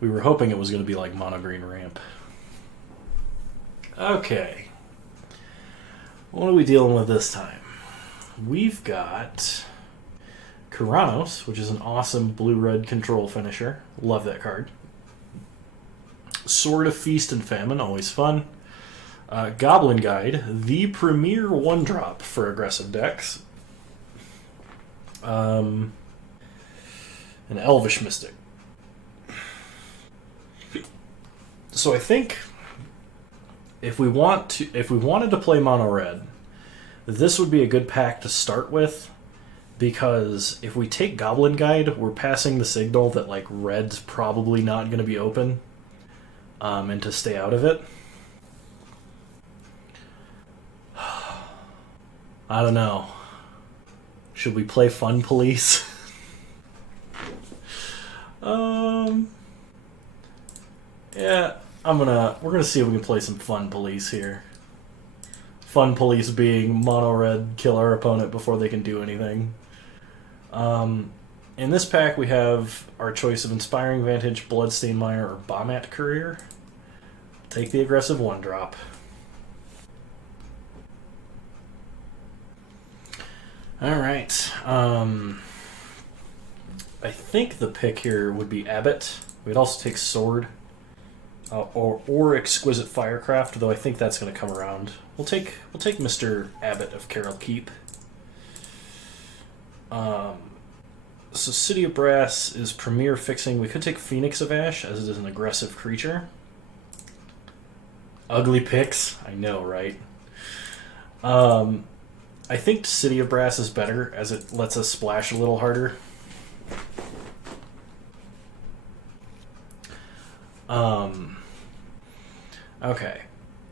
We were hoping it was going to be like mono green ramp. Okay. What are we dealing with this time? We've got Kuranos, which is an awesome blue-red control finisher. Love that card. Sword of Feast and Famine, always fun. Goblin Guide, the premier one-drop for aggressive decks. An Elvish Mystic. So I think if we wanted to play mono red, this would be a good pack to start with, because if we take Goblin Guide, we're passing the signal that like red's probably not going to be open, and to stay out of it. I don't know. Should we play Fun Police? Yeah, we're gonna see if we can play some Fun Police here. Fun Police being mono red, kill our opponent before they can do anything. In this pack we have our choice of Inspiring Vantage, Bloodstained Mire, or Bombat Courier. Take the aggressive one drop. Alright. I think the pick here would be Abbot. We'd also take Sword. Or Exquisite Firecraft, though I think that's going to come around. We'll take Mr. Abbot of Carol Keep. So City of Brass is premier fixing. We could take Phoenix of Ash, as it is an aggressive creature. Ugly picks, I know, right? I think City of Brass is better, as it lets us splash a little harder. Okay,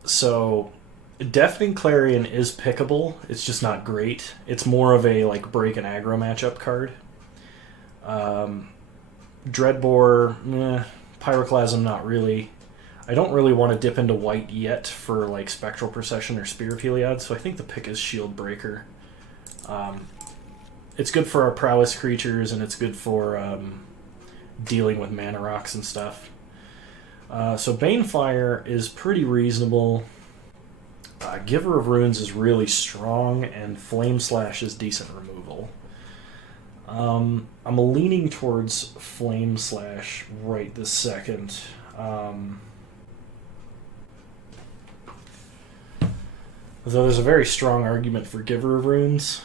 so Deafening Clarion is pickable. It's just not great. It's more of a like break and aggro matchup card. Dreadbore, Pyroclasm, not really. I don't really want to dip into white yet for like Spectral Procession or Spear of Heliod, so I think the pick is Shield Breaker. It's good for our prowess creatures, and it's good for dealing with mana rocks and stuff. So Banefire is pretty reasonable. Giver of Runes is really strong, and Flame Slash is decent removal. I'm leaning towards Flame Slash right this second. Though there's a very strong argument for Giver of Runes,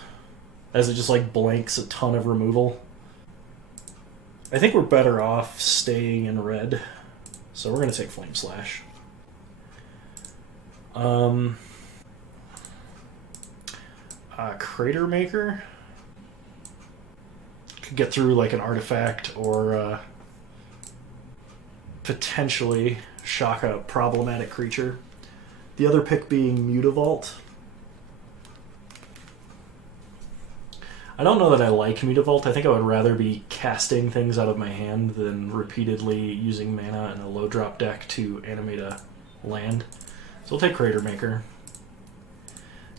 as it just like blanks a ton of removal. I think we're better off staying in red, so we're going to take Flame Slash. Crater Maker could get through like an artifact, or potentially shock a problematic creature. The other pick being Mutavault. I don't know that I like Mutavault. I think I would rather be casting things out of my hand than repeatedly using mana in a low drop deck to animate a land. So we'll take Crater Maker.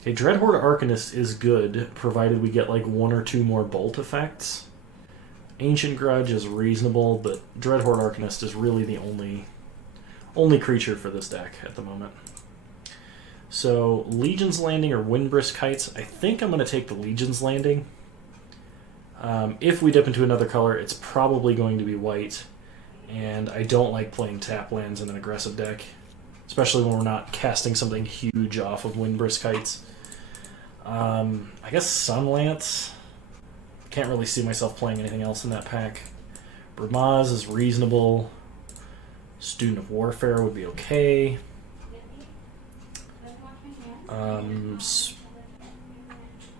Okay, Dreadhorde Arcanist is good, provided we get like one or two more bolt effects. Ancient Grudge is reasonable, but Dreadhorde Arcanist is really the only creature for this deck at the moment. So, Legion's Landing or Windbrisk Heights. I think I'm going to take the Legion's Landing. If we dip into another color, it's probably going to be white. And I don't like playing tap lands in an aggressive deck, especially when we're not casting something huge off of Windbrisk Heights. I guess Sunlance. Can't really see myself playing anything else in that pack. Bramaz is reasonable. Student of Warfare would be okay.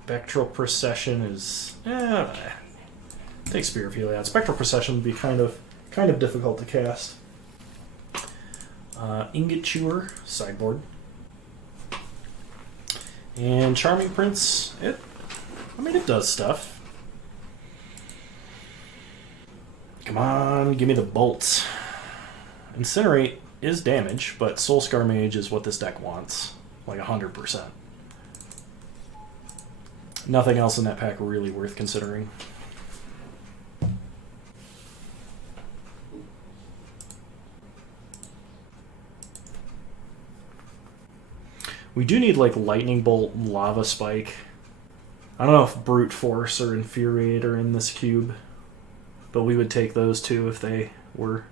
Spectral Procession is take Spear of Heliod. Spectral Procession would be kind of difficult to cast. Ingot Chewer, sideboard. And Charming Prince, it does stuff. Come on, give me the bolts. Incinerate is damage, but Soulscar Mage is what this deck wants. Like 100%. Nothing else in that pack really worth considering. We do need like Lightning Bolt and Lava Spike. I don't know if Brute Force or Infuriate are in this cube, but we would take those two if they were.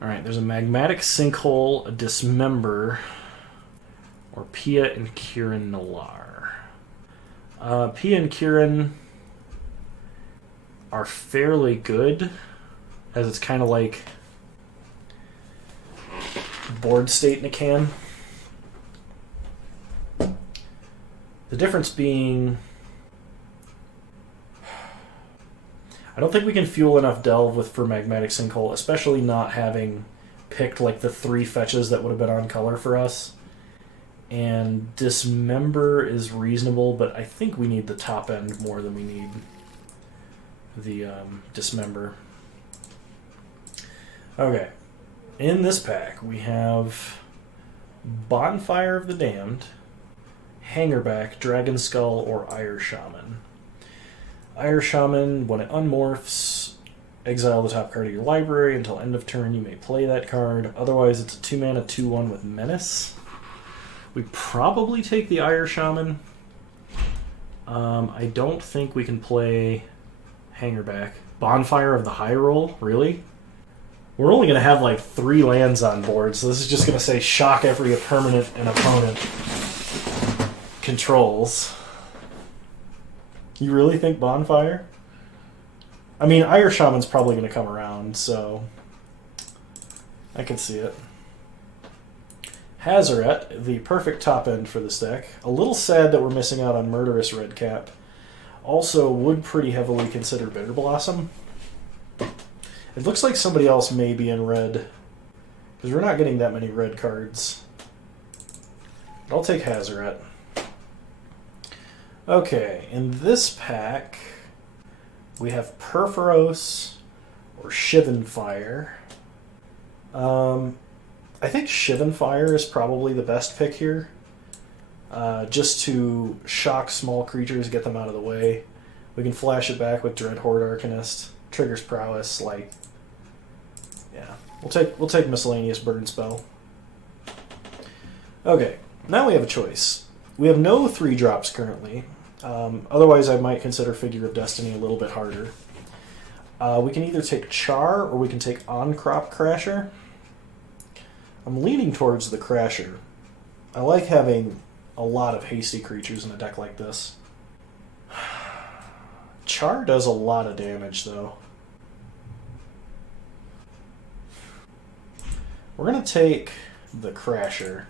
Alright, there's a Magmatic Sinkhole, a Dismember, or Pia and Kieran Nalar. Pia and Kieran are fairly good, as it's kind of like board state in a can. The difference being, I don't think we can fuel enough Delve for Magmatic Sinkhole, especially not having picked like the 3 fetches that would have been on color for us. And Dismember is reasonable, but I think we need the top end more than we need the Dismember. Okay. In this pack, we have Bonfire of the Damned, Hangerback, Dragon Skull, or Ire Shaman. Ire Shaman, when it unmorphs, exile the top card of your library. Until end of turn, you may play that card. Otherwise, it's a 2-mana 2/1 with Menace. We probably take the Ire Shaman. I don't think we can play Hangerback. Bonfire of the High Roll? Really? We're only going to have like 3 lands on board, so this is just going to say shock every permanent an opponent controls. You really think Bonfire? I mean, Ire Shaman's probably going to come around, so I can see it. Hazoret, the perfect top end for this deck. A little sad that we're missing out on Murderous Redcap. Also, would pretty heavily consider Bitter Blossom. It looks like somebody else may be in red, because we're not getting that many red cards. I'll take Hazoret. Okay, in this pack, we have Perforos or Shivan Fire. I think Shivan Fire is probably the best pick here. Just to shock small creatures, get them out of the way. We can flash it back with Dreadhorde Arcanist. Triggers Prowess, like... Yeah. We'll take Miscellaneous Burn Spell. Okay, now we have a choice. We have no 3-drops currently. Otherwise, I might consider Figure of Destiny a little bit harder. We can either take Char or we can take On-Crop Crasher. I'm leaning towards the Crasher. I like having a lot of hasty creatures in a deck like this. Char does a lot of damage, though. We're going to take the Crasher.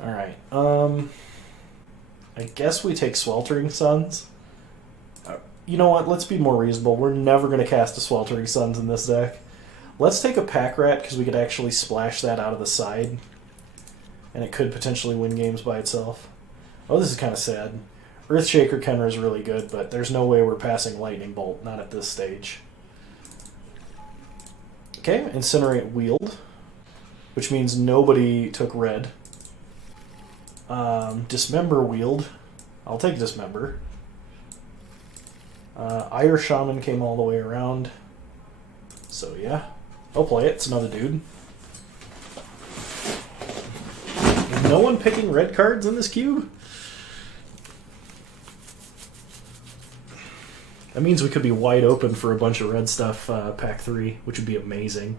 Alright, I guess we take Sweltering Suns. You know what, let's be more reasonable. We're never going to cast a Sweltering Suns in this deck. Let's take a Pack Rat, because we could actually splash that out of the side. And it could potentially win games by itself. Oh, this is kind of sad. Earthshaker Kenra is really good, but there's no way we're passing Lightning Bolt, not at this stage. Okay, Incinerate Wield, which means nobody took red. Dismember Wield. I'll take Dismember. Ire Shaman came all the way around. So yeah, I'll play it. It's another dude. Is no one picking red cards in this cube? That means we could be wide open for a bunch of red stuff pack 3, which would be amazing.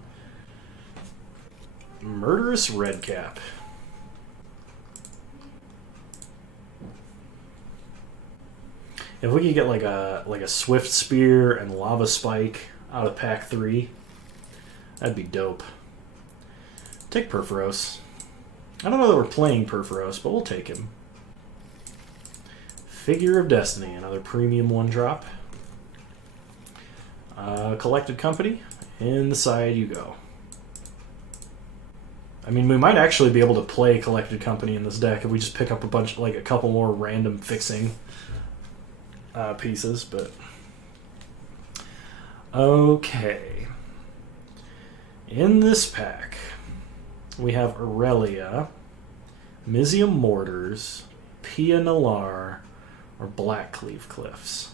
Murderous Redcap. If we could get like a Swift Spear and Lava Spike out of pack 3, that'd be dope. Take Perforos. I don't know that we're playing Perforos, but we'll take him. Figure of Destiny, another premium 1-drop. Collected Company, in the side you go. I mean, we might actually be able to play Collected Company in this deck if we just pick up a couple more random fixing pieces, but... Okay. In this pack, we have Aurelia, Mizium Mortars, Pia Nalar, or Blackcleave Cliffs.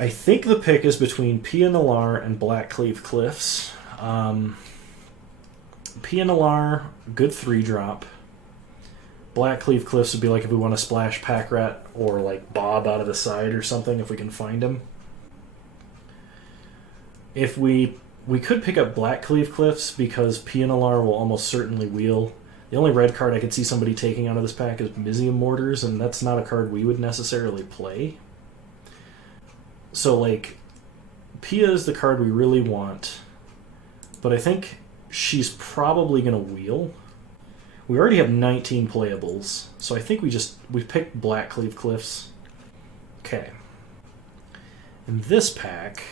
I think the pick is between Pia Nalar and Blackcleave Cliffs. PNLR, good 3-drop. Black Cleave Cliffs would be like if we want to splash Pack Rat or like Bob out of the side or something if we can find him. If we could pick up Black Cleave Cliffs because PNLR will almost certainly wheel. The only red card I could see somebody taking out of this pack is Mizium Mortars, and that's not a card we would necessarily play. So, like, Pia is the card we really want, but I think she's probably going to wheel. We already have 19 playables, so I think we picked Black Cleave Cliffs. Okay. In this pack,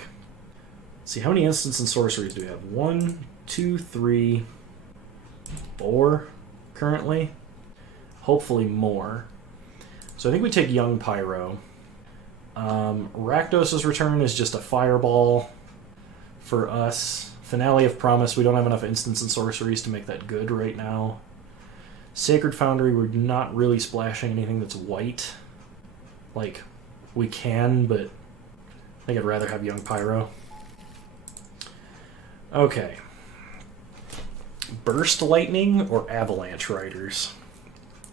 let's see, how many instants and sorceries do we have? 1, 2, 3, 4 currently. Hopefully more. So I think we take Young Pyro. Rakdos' Return is just a fireball for us. Finale of Promise, we don't have enough instants and sorceries to make that good right now. Sacred Foundry, we're not really splashing anything that's white. Like, we can, but I think I'd rather have Young Pyro. Okay. Burst Lightning or Avalanche Riders?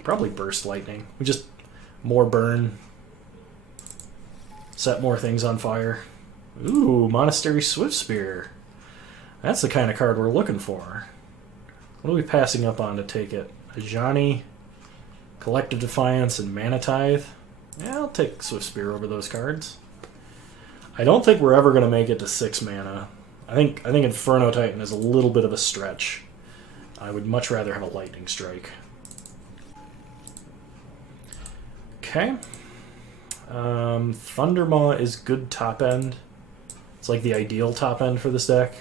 Probably Burst Lightning. We just more burn. Set more things on fire. Ooh, Monastery Swiftspear. That's the kind of card we're looking for. What are we passing up on to take it? Ajani, Collective Defiance, and Mana Tithe? Yeah, I'll take Swiftspear over those cards. I don't think we're ever going to make it to 6 mana. I think Inferno Titan is a little bit of a stretch. I would much rather have a Lightning Strike. Okay. Thundermaw is good top end. It's like the ideal top end for this deck.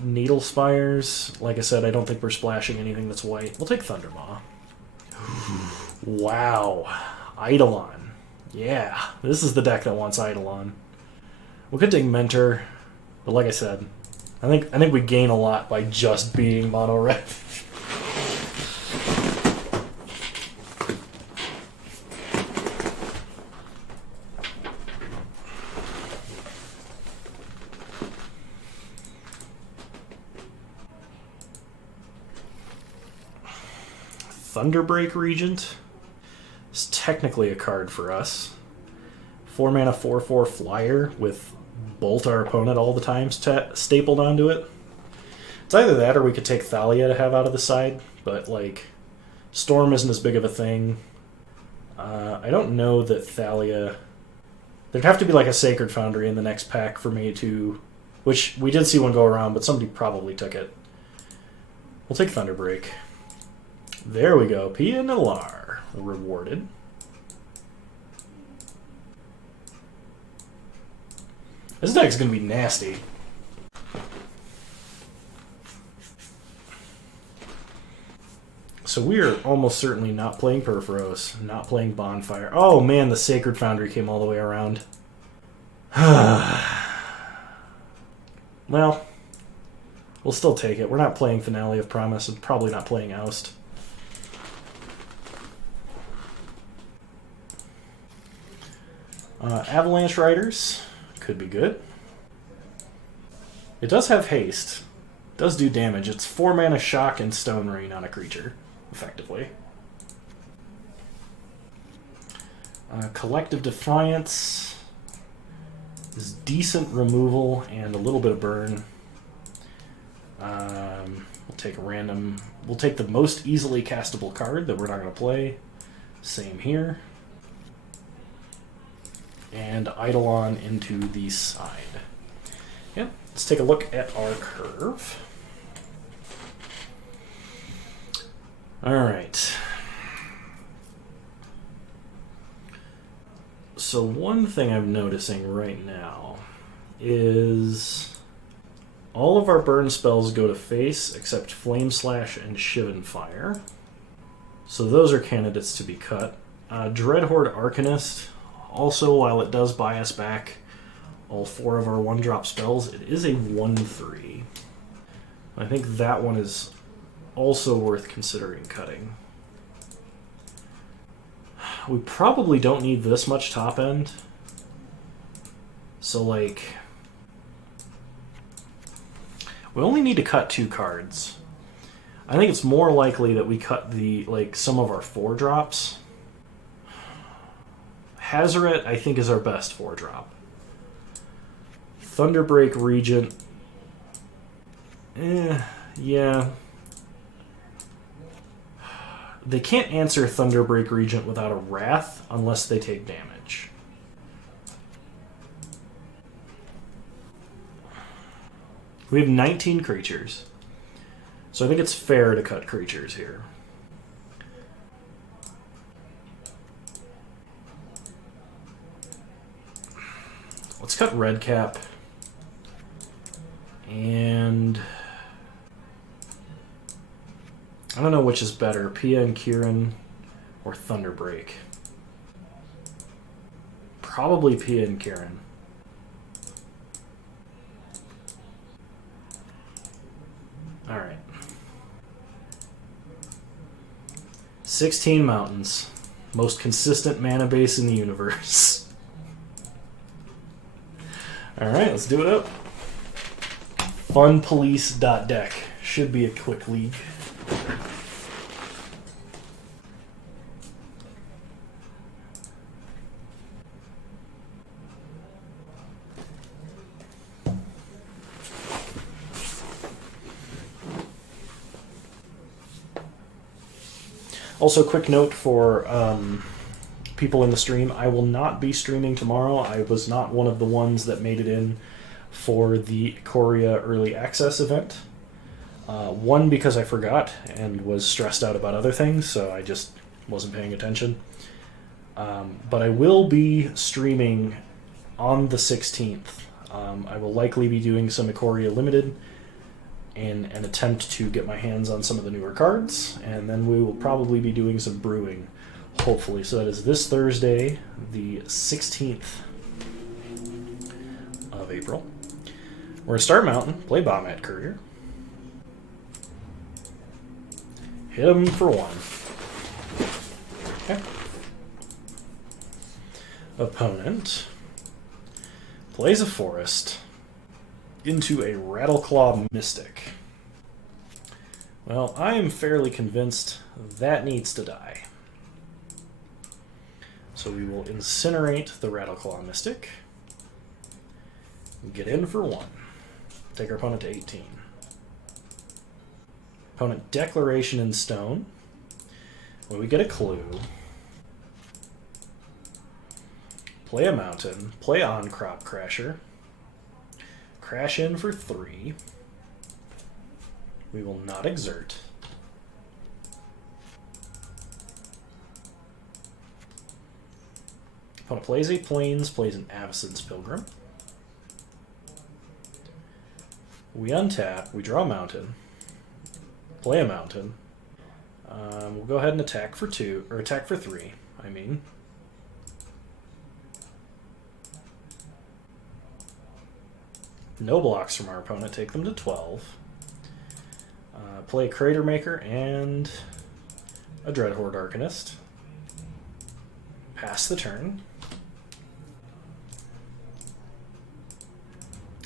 Needle Spires, like I said, I don't think we're splashing anything that's white. We'll take Thundermaw. Wow. Eidolon. Yeah, this is the deck that wants Eidolon. We could take Mentor, but like I said, I think we gain a lot by just being mono red. Thunderbreak Regent is technically a card for us. 4 mana 4/4 flyer with bolt our opponent all the time stapled onto it. It's either that or we could take Thalia to have out of the side, but like Storm isn't as big of a thing. I don't know that Thalia... There'd have to be like a Sacred Foundry in the next pack for me to... Which we did see one go around, but somebody probably took it. We'll take Thunderbreak. There we go. PNLR rewarded. This deck's going to be nasty. So we are almost certainly not playing Purphoros, not playing Bonfire. Oh man, the Sacred Foundry came all the way around. Well, we'll still take it. We're not playing Finale of Promise and probably not playing Oust. Avalanche Riders could be good. It does have haste. It does do damage. It's 4 mana shock and Stone Rain on a creature, effectively. Collective Defiance is decent removal and a little bit of burn. We'll take a random... We'll take the most easily castable card that we're not going to play. Same here. And Eidolon into the side. Yep, let's take a look at our curve. Alright. So one thing I'm noticing right now is all of our burn spells go to face except Flame Slash and Shivan Fire. So those are candidates to be cut. Dreadhorde Arcanist, also, while it does buy us back all 4 of our 1-drop spells, it is a 1/3. I think that one is also worth considering cutting. We probably don't need this much top end. So, like... We only need to cut 2 cards. I think it's more likely that we cut some of our 4-drops. Hazoret, I think, is our best 4-drop. Thunderbreak Regent. Yeah. They can't answer Thunderbreak Regent without a Wrath unless they take damage. We have 19 creatures. So I think it's fair to cut creatures here. Let's cut Redcap. And I don't know which is better, Pia and Kieran or Thunderbreak. Probably Pia and Kieran. Alright. 16 mountains. Most consistent mana base in the universe. Alright, let's do it up. Funpolice.deck. Should be a quick league. Also, quick note for people in the stream, I will not be streaming tomorrow. I was not one of the ones that made it in for the Ikoria Early Access event. One, because I forgot and was stressed out about other things, so I just wasn't paying attention. But I will be streaming on the 16th. I will likely be doing some Ikoria Limited in an attempt to get my hands on some of the newer cards, and then we will probably be doing some brewing, hopefully. So that is this Thursday, the 16th of April. We're going to start Mountain, play Bombad Courier. Hit him for 1. Okay. Opponent plays a forest into a Rattleclaw Mystic. Well, I am fairly convinced that needs to die. So we will incinerate the Rattleclaw Mystic. Get in for 1. Take our opponent to 18. Opponent Declaration in Stone. When we get a clue, play a mountain, play on Crop Crasher, crash in for 3. We will not exert. Opponent plays a Plains, plays an Avacyn's Pilgrim. We untap, we draw a mountain, play a mountain. We'll go ahead and attack for 2, or attack for 3, I mean. No blocks from our opponent, take them to 12. Play a Crater Maker and a Dreadhorde Arcanist. Pass the turn.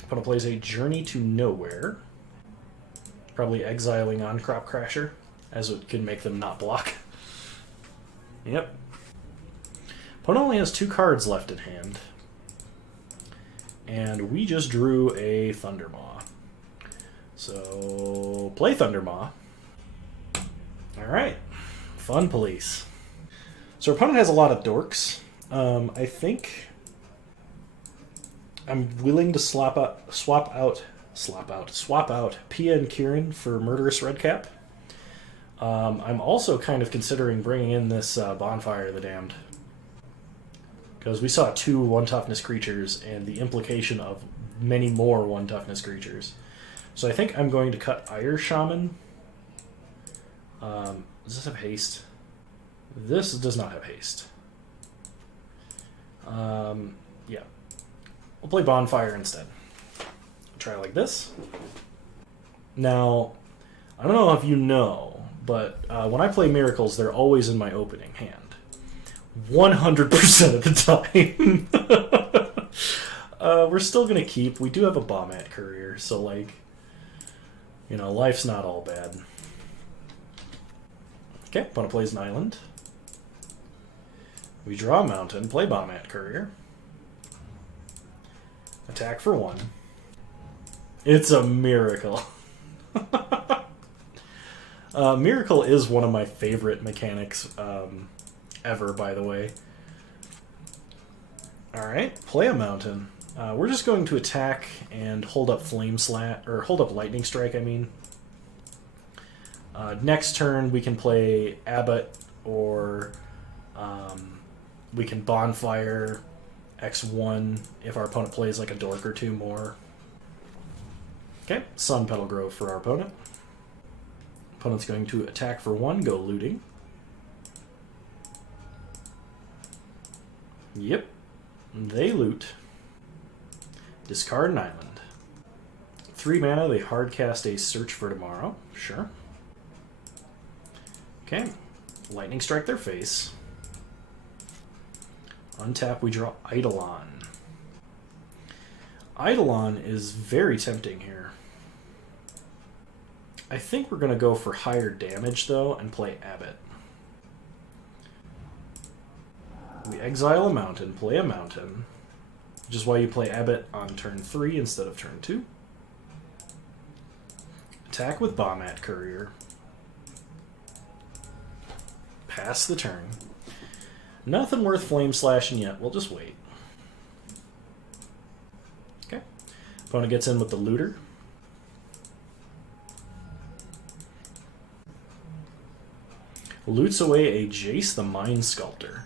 Opponent plays a Journey to Nowhere. Probably exiling on Crop Crasher, as it can make them not block. Yep. Opponent only has 2 cards left in hand. And we just drew a Thundermaw. So, play Thundermaw. Alright. Fun Police. So, our opponent has a lot of dorks. I think I'm willing to swap out Pia and Kieran for Murderous Redcap. I'm also kind of considering bringing in this Bonfire of the Damned. Because we saw 2 1-toughness creatures and the implication of many more 1-toughness creatures. So I think I'm going to cut Ire Shaman. Does this have haste? This does not have haste. Yeah. We'll play Bonfire instead. Try like this. Now, I don't know if you know, but when I play Miracles, they're always in my opening hand. 100% of the time. We're still going to keep. We do have a Bombad Courier, so, like, You know, life's not all bad. Okay, opponent plays an island. We draw a mountain, play Bomb at Courier. Attack for 1. It's a miracle. Miracle is one of my favorite mechanics ever, by the way. Alright, play a mountain. We're just going to attack and hold up hold up Lightning Strike, I mean. Next turn we can play Abbot, or we can Bonfire X1 if our opponent plays like a dork or two more. Okay, Sun Petal Grove for our opponent. Opponent's going to attack for 1, go looting. Yep, they loot. Discard an island. 3 mana, they hardcast a Search for Tomorrow. Sure. Okay, Lightning Strike their face. Untap, we draw Eidolon. Eidolon is very tempting here. I think we're going to go for higher damage, though, and play Abbot. We exile a mountain, play a mountain, which is why you play Abbot on turn 3 instead of turn 2. Attack with Bomb at Courier. Pass the turn. Nothing worth flame slashing yet. We'll just wait. Okay. Opponent gets in with the looter. Loots away a Jace the Mind Sculptor.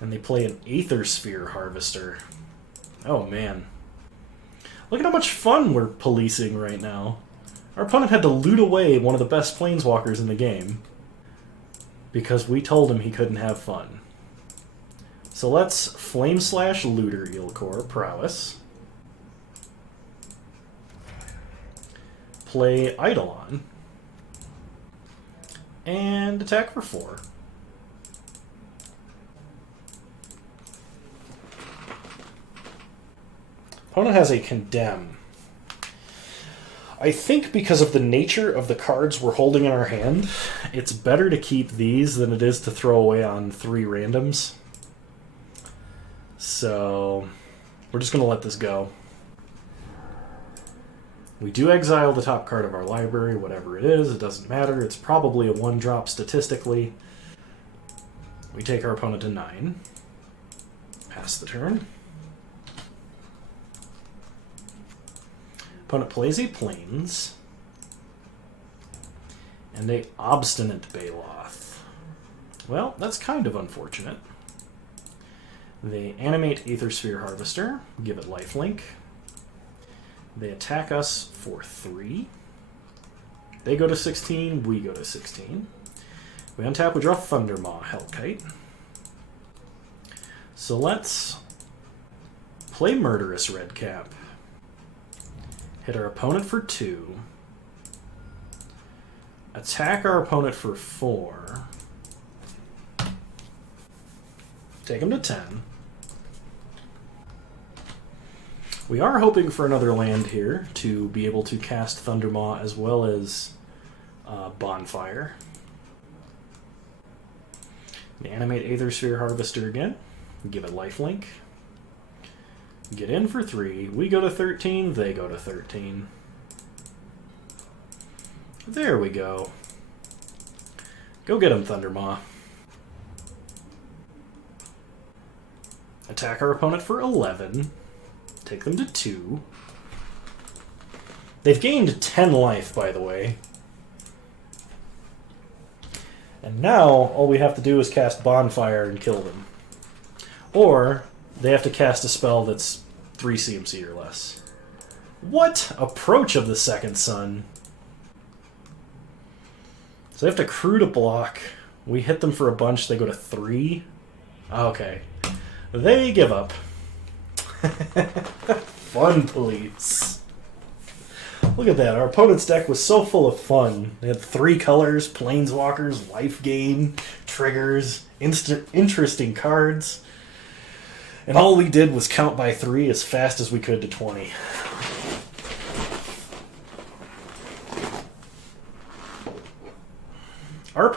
And they play an Aether Sphere Harvester. Oh man. Look at how much fun we're policing right now. Our opponent had to loot away one of the best planeswalkers in the game because we told him he couldn't have fun. So let's Flame Slash Looter Eelcore, Prowess. Play Eidolon. And attack for 4. Opponent has a Condemn. I think because of the nature of the cards we're holding in our hand, it's better to keep these than it is to throw away on 3 randoms. So we're just going to let this go. We do exile the top card of our library, whatever it is, it doesn't matter. It's probably a 1-drop statistically. We take our opponent to 9. Pass the turn. Opponent plays a Plains and a Obstinate Baloth. Well, that's kind of unfortunate. They animate Aether Sphere Harvester, give it lifelink. They attack us for 3. They go to 16, we go to 16. We untap, we draw Thundermaw, Hellkite. So let's play Murderous Redcap. Hit our opponent for 2. Attack our opponent for 4. Take him to 10. We are hoping for another land here to be able to cast Thundermaw as well as Bonfire. We animate Aether Sphere Harvester again. Give it lifelink. Get in for 3. We go to 13. They go to 13. There we go. Go get him, Thundermaw. Attack our opponent for 11. Take them to 2. They've gained 10 life, by the way. And now, all we have to do is cast Bonfire and kill them. Or they have to cast a spell that's 3 CMC or less. What? Approach of the Second Sun. So they have to crew to block. We hit them for a bunch, they go to 3. Okay. They give up. Fun police. Look at that. Our opponent's deck was so full of fun. They had 3 colors, planeswalkers, life gain, triggers, interesting cards. And all we did was count by 3 as fast as we could to 20.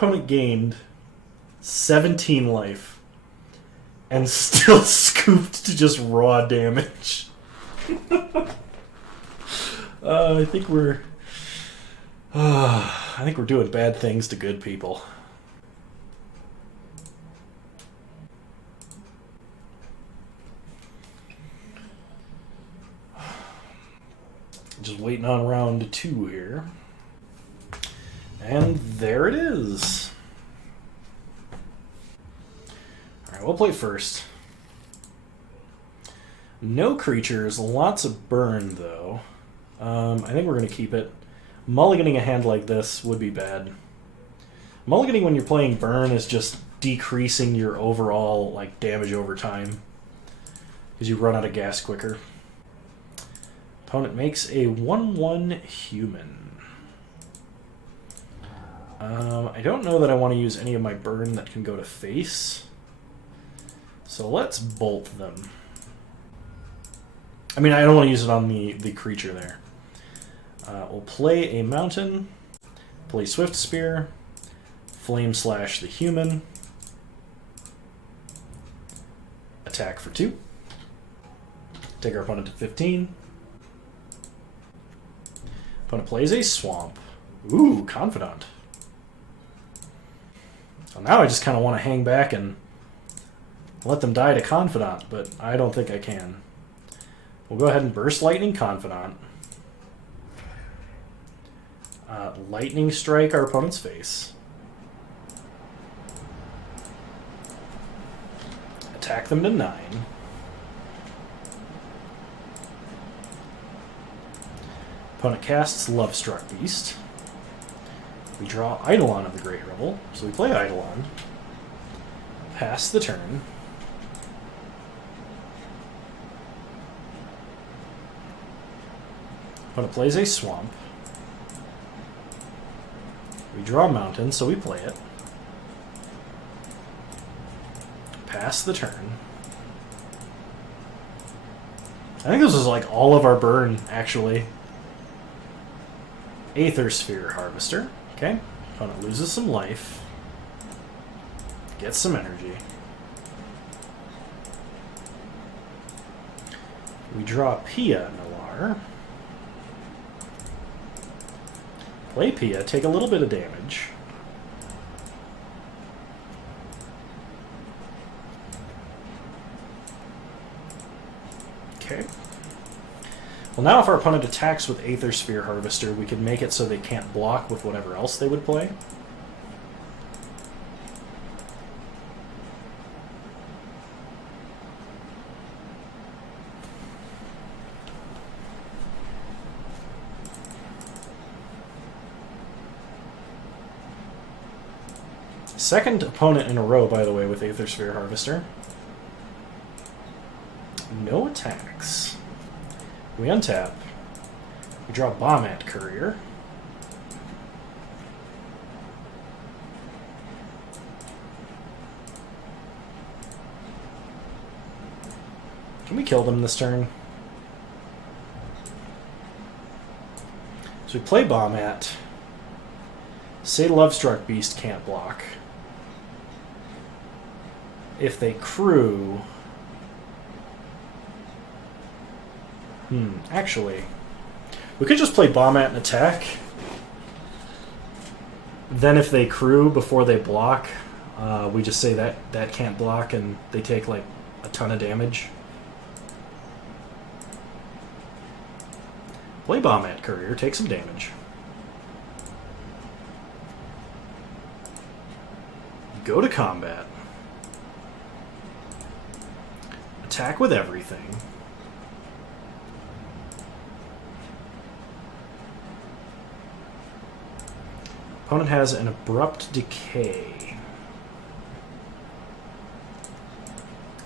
opponent gained 17 life and still scooped to just raw damage. I think we're doing bad things to good people. Just waiting on round 2 here. And there it is. Alright, we'll play first. No creatures, lots of burn though. I think we're going to keep it. Mulliganing a hand like this would be bad. Mulliganing when you're playing burn is just decreasing your overall like damage over time. Because you run out of gas quicker. Opponent makes a 1/1 human. I don't know that I want to use any of my burn that can go to face. So let's bolt them. I mean, I don't want to use it on the creature there. We'll play a mountain, play Swift Spear, Flame Slash the human, attack for 2, take our opponent to 15. Opponent plays a swamp. Ooh, Confidant. So now I just kind of want to hang back and let them die to Confidant, but I don't think I can. We'll go ahead and Burst Lightning Confidant. Lightning Strike our opponent's face. Attack them to 9. Opponent casts Lovestruck Beast. We draw Eidolon of the Great Rebel, so we play Eidolon. Pass the turn. Opponent plays a Swamp. We draw Mountain, so we play it. Pass the turn. I think this is like all of our burn, actually. Aether Sphere Harvester. Okay. Opponent loses some life. Gets some energy. We draw Pia Nalar. Play Pia, take a little bit of damage. Okay. Well, now if our opponent attacks with Aether Sphere Harvester, we can make it so they can't block with whatever else they would play. Second opponent in a row, by the way, with Aether Sphere Harvester. No attacks. We untap. We draw Bombat Courier. Can we kill them this turn? So we play Bombat. Say Lovestruck Beast can't block. If they crew... actually, we could just play Bombat and attack. Then if they crew before they block, we just say that can't block and they take like a ton of damage. Play Bombat Courier, take some damage. Go to combat. Attack with everything. Opponent has an Abrupt Decay.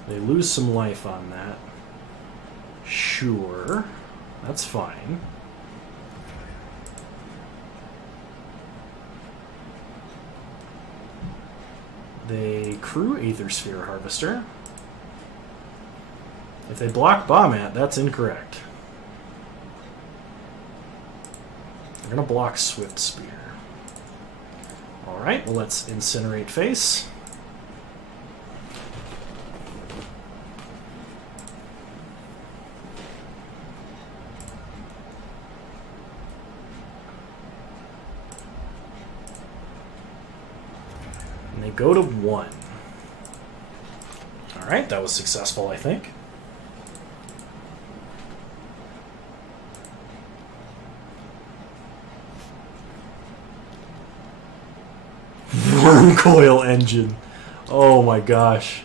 They lose some life on that. Sure. That's fine. They crew Aether Sphere Harvester. If they block Bombat, that's incorrect. They're going to block Swift Spear. Alright, well, let's incinerate face. And they go to 1. Alright, that was successful, I think. Worm coil engine. Oh my gosh.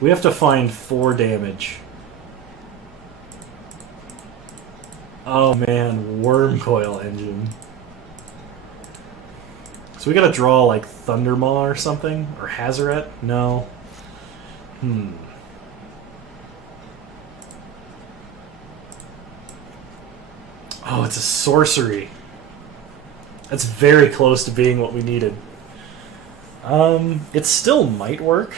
We have to find 4 damage. Oh man, worm coil engine. So we gotta draw like Thundermaw or something? Or Hazaret? No. Oh, it's a sorcery. That's very close to being what we needed. It still might work.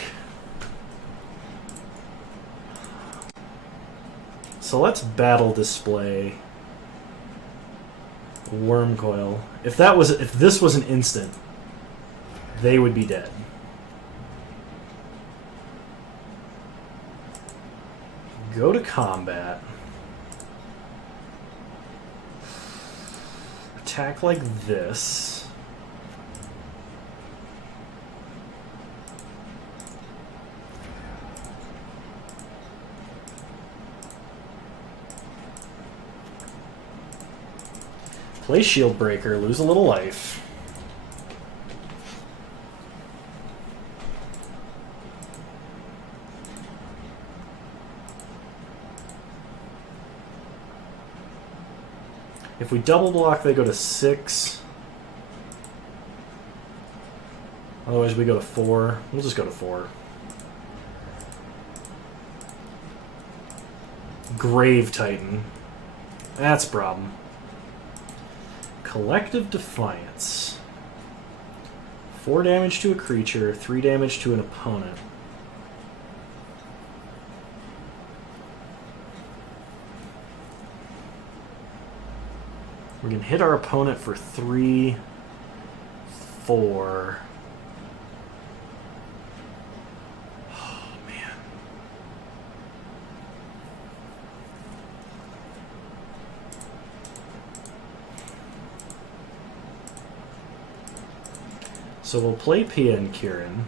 So let's battle display Worm Coil. If this was an instant, they would be dead. Go to combat. Attack like this. Play Shield Breaker, lose a little life. If we double block, they go to 6. Otherwise, we go to 4. We'll just go to 4. Grave Titan. That's a problem. Collective Defiance. 4 damage to a creature, 3 damage to an opponent. We can hit our opponent for 3, 4. Oh, man. So we'll play PN Kieran.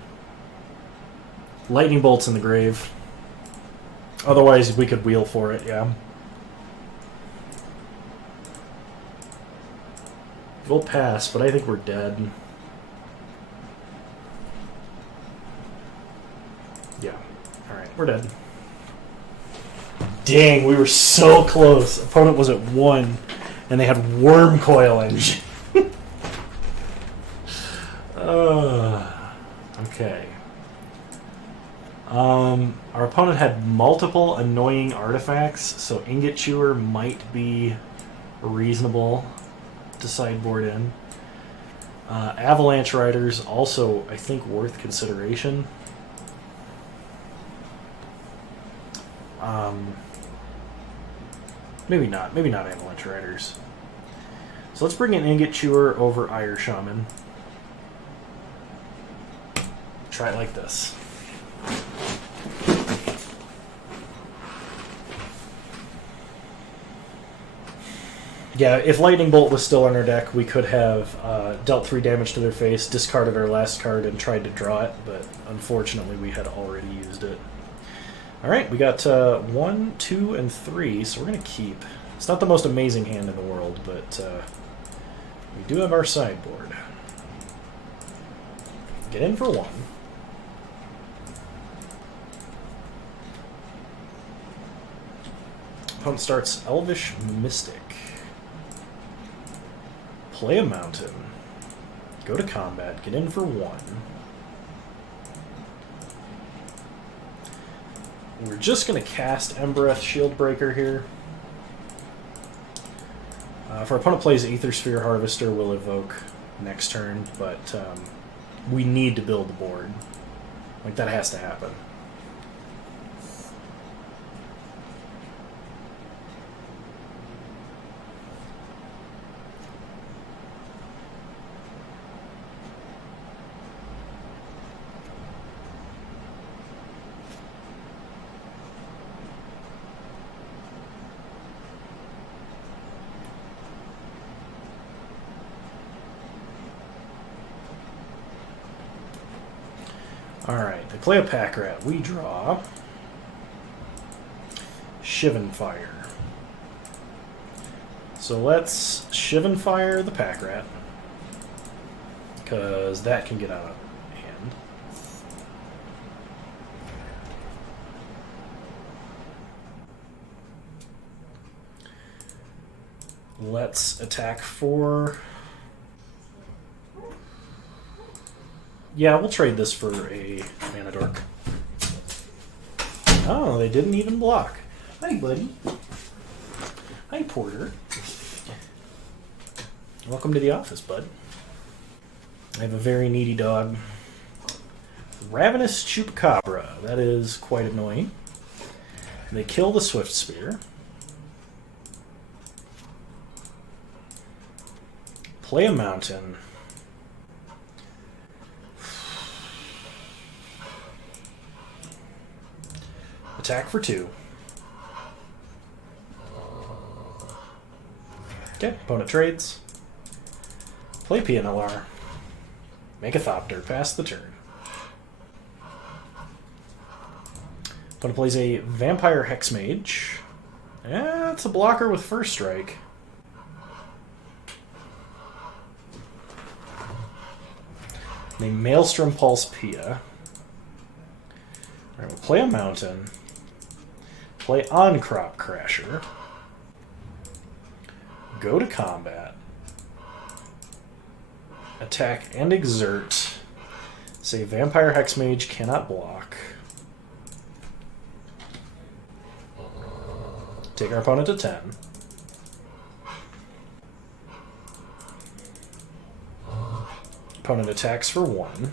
Lightning Bolt's in the grave. Otherwise, we could wheel for it, yeah. We'll pass, but I think we're dead. Yeah. Alright, we're dead. Dang, we were so close. Opponent was at 1, and they had Worm Coil engine. Okay. Our opponent had multiple annoying artifacts, so Ingot Chewer might be reasonable to sideboard in. Avalanche Riders also, I think, worth consideration. Maybe not. Maybe not Avalanche Riders. So let's bring in Ingot Chewer over Ire Shaman. Try it like this. Yeah, if Lightning Bolt was still on our deck, we could have dealt 3 damage to their face, discarded our last card, and tried to draw it, but unfortunately we had already used it. Alright, we got 1, 2, and 3, so we're going to keep. It's not the most amazing hand in the world, but we do have our sideboard. Get in for 1. Opponent starts Elvish Mystic. Play a mountain. Go to combat. Get in for 1. We're just going to cast Embereth Shieldbreaker here. If our opponent plays Aether Sphere Harvester, we'll evoke next turn, but we need to build the board. Like, that has to happen. They play a pack rat. We draw Shivan Fire. So let's Shivan Fire the pack rat, because that can get out of hand. Let's attack for... Yeah, we'll trade this for a mana dork. Oh, they didn't even block. Hi, buddy. Hi, Porter. Welcome to the office, bud. I have a very needy dog. Ravenous Chupacabra. That is quite annoying. They kill the Swift Spear. Play a mountain. Attack for 2. Okay, opponent trades. Play PNLR. Make a Thopter. Pass the turn. Opponent plays a Vampire Hexmage. Yeah, it's a blocker with First Strike. They Maelstrom Pulse Pia. Alright, we'll play a mountain. Play On-Crop Crasher. Go to combat. Attack and exert. Say Vampire Hexmage cannot block. Take our opponent to 10. Opponent attacks for 1.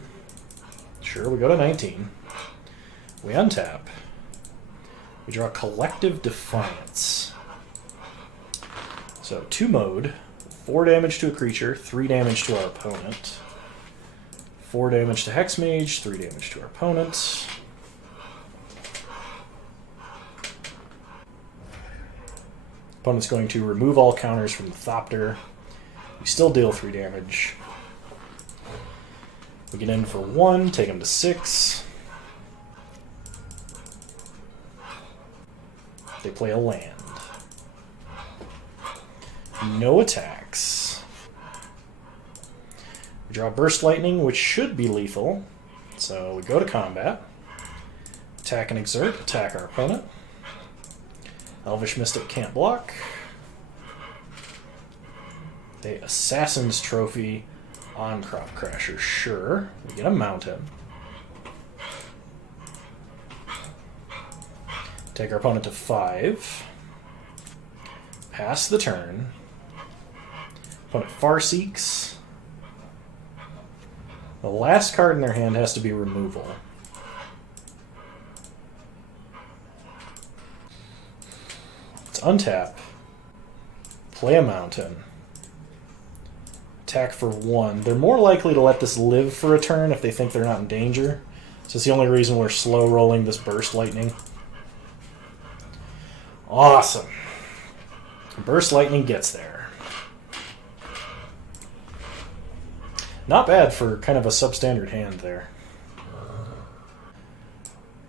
Sure, we go to 19. We untap. We draw Collective Defiance. So 2 mode, 4 damage to a creature, 3 damage to our opponent. 4 damage to Hexmage, 3 damage to our opponent. Opponent's going to remove all counters from the Thopter. We still deal 3 damage. We get in for 1, take him to 6. They play a land. No attacks. We draw Burst Lightning, which should be lethal. So we go to combat. Attack and exert. Attack our opponent. Elvish Mystic can't block. They Assassin's Trophy. On-Crop Crasher. Sure. We get a mountain. Take our opponent to 5. Pass the turn. Opponent Farseeks. The last card in their hand has to be removal. Let's untap. Play a mountain. Attack for 1. They're more likely to let this live for a turn if they think they're not in danger. So it's the only reason we're slow rolling this Burst Lightning. Awesome. Burst Lightning gets there. Not bad for kind of a substandard hand there.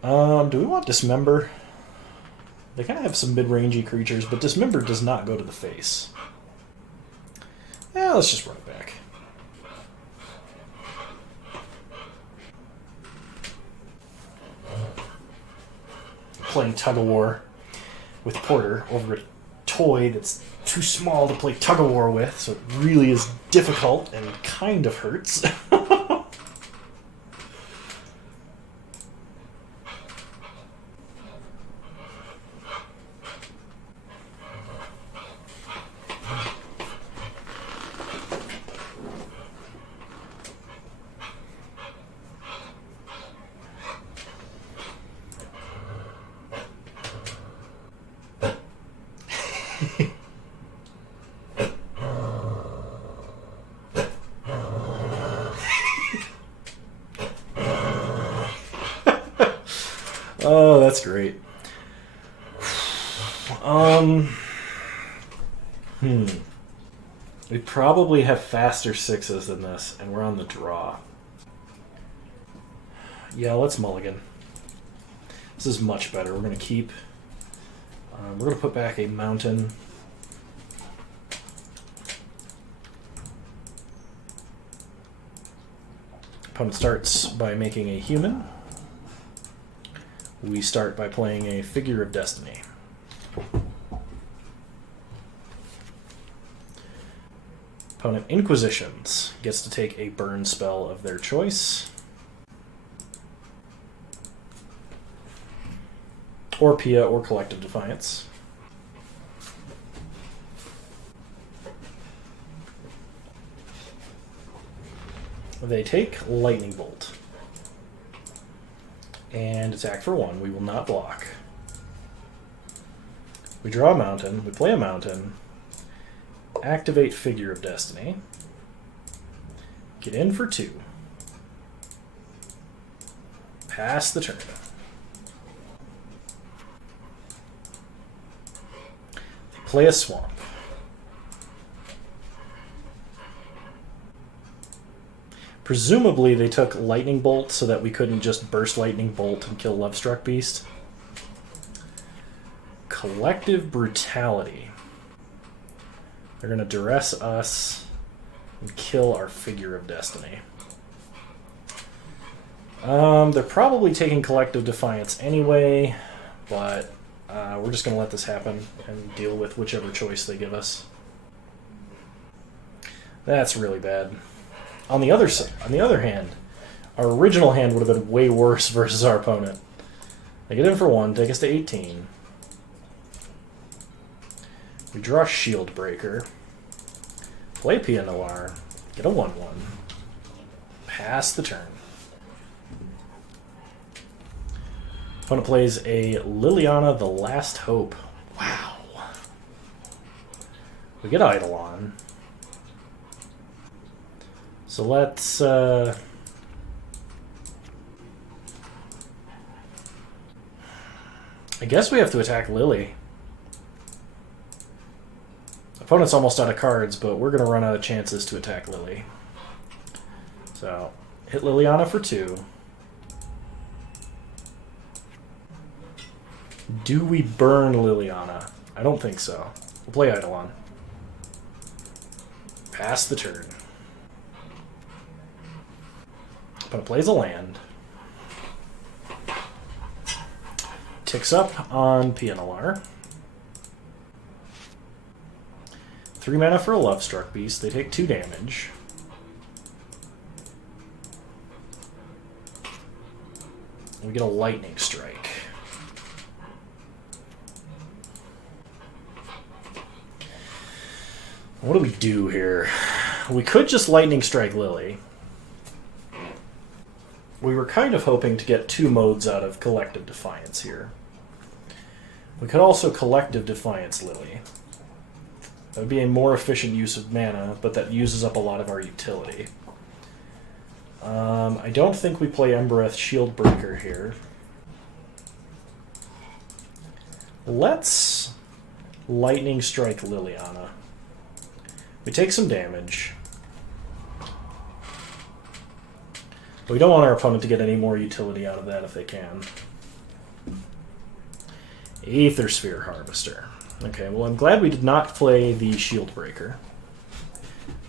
Do we want Dismember? They kind of have some mid-rangey creatures, but Dismember does not go to the face. Yeah, let's just run it back. Playing Tug-of-War with Porter over a toy that's too small to play Tug-of-War with, so it really is difficult and kind of hurts. Oh, that's great. We probably have faster 6s than this, and we're on the draw. Yeah, let's mulligan. This is much better. We're going to keep... we're going to put back a mountain. Opponent starts by making a human. We start by playing a Figure of Destiny. Opponent Inquisitions gets to take a burn spell of their choice. Or Pia or Collective Defiance. They take Lightning Bolt. And attack for 1. We will not block. We draw a mountain. We play a mountain. Activate Figure of Destiny. Get in for 2. Pass the turn. They play a swamp. Presumably they took Lightning Bolt so that we couldn't just burst Lightning Bolt and kill Lovestruck Beast. Collective Brutality. They're going to duress us and kill our Figure of Destiny. They're probably taking Collective Defiance anyway, but we're just going to let this happen and deal with whichever choice they give us. That's really bad. On the other hand, our original hand would have been way worse versus our opponent. They get in for 1, take us to 18. We draw Shield Breaker. Play Pia Noir. Get a 1-1. Pass the turn. Opponent plays a Liliana the Last Hope. Wow. We get Eidolon. So let's... I guess we have to attack Lily. Opponent's almost out of cards, but we're going to run out of chances to attack Lily. So, hit Liliana for 2. Do we burn Liliana? I don't think so. We'll play Eidolon. Pass the turn. Opponent plays a land. Ticks up on Pia Noir. 3 mana for a Lovestruck Beast. They take 2 damage. We get a Lightning Strike. What do we do here? We could just Lightning Strike Lily. We were kind of hoping to get 2 modes out of Collective Defiance here. We could also Collective Defiance Lily. That would be a more efficient use of mana, but that uses up a lot of our utility. I don't think we play Embereth Shield Breaker here. Let's Lightning Strike Liliana. We take some damage. We don't want our opponent to get any more utility out of that if they can. Aether Sphere Harvester. Okay, well I'm glad we did not play the Shield Breaker.